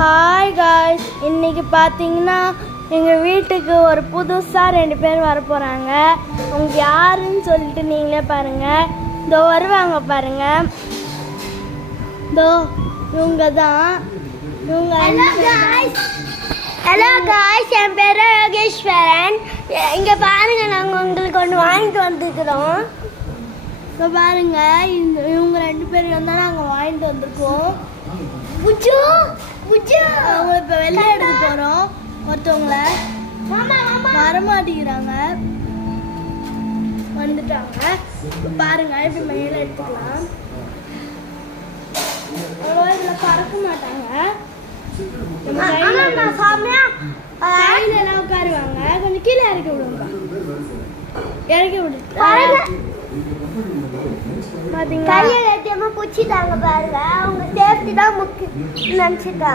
Hi guys, இன்னைக்கு பார்த்தீங்கன்னா எங்கள் வீட்டுக்கு ஒரு புதுசாக 2 பேர் வர போகிறாங்க. அவங்க யாருன்னு சொல்லிட்டு நீங்களே பாருங்கள். இதோ வருவாங்க பாருங்கள். இதோ இவங்க தான். இவங்க ஹலோ காய்ஸ், என் பேர் யோகேஸ்வரன். இங்கே பாருங்கள், நாங்கள் உங்களுக்கு ஒன்று வாங்கிட்டு வந்துருக்குறோம். இப்போ பாருங்கள், இவங்க 2 பேரும் தான் நாங்கள் வாங்கிட்டு வந்திருக்கோம். அவங்கள இப்போ வெளியே எடுக்க போகிறோம். ஒருத்தவங்கள வரமாட்டேங்கிறாங்க, வந்துட்டாங்க. இப்போ பாருங்க, இப்படி மேலே எடுத்துக்கலாம். அவ்வளோ இதில் பறக்க மாட்டாங்க. கையிலலாம் உட்காருவாங்க. கொஞ்சம் கீழே இறக்கி விடுவாங்க. இறக்கி விட்டு கையில் ஏற்றியமாக பிடிச்சிட்டாங்க பாருங்க. அவங்க சேஃப்டி தான் முக்கியம் நினச்சிட்டாங்க.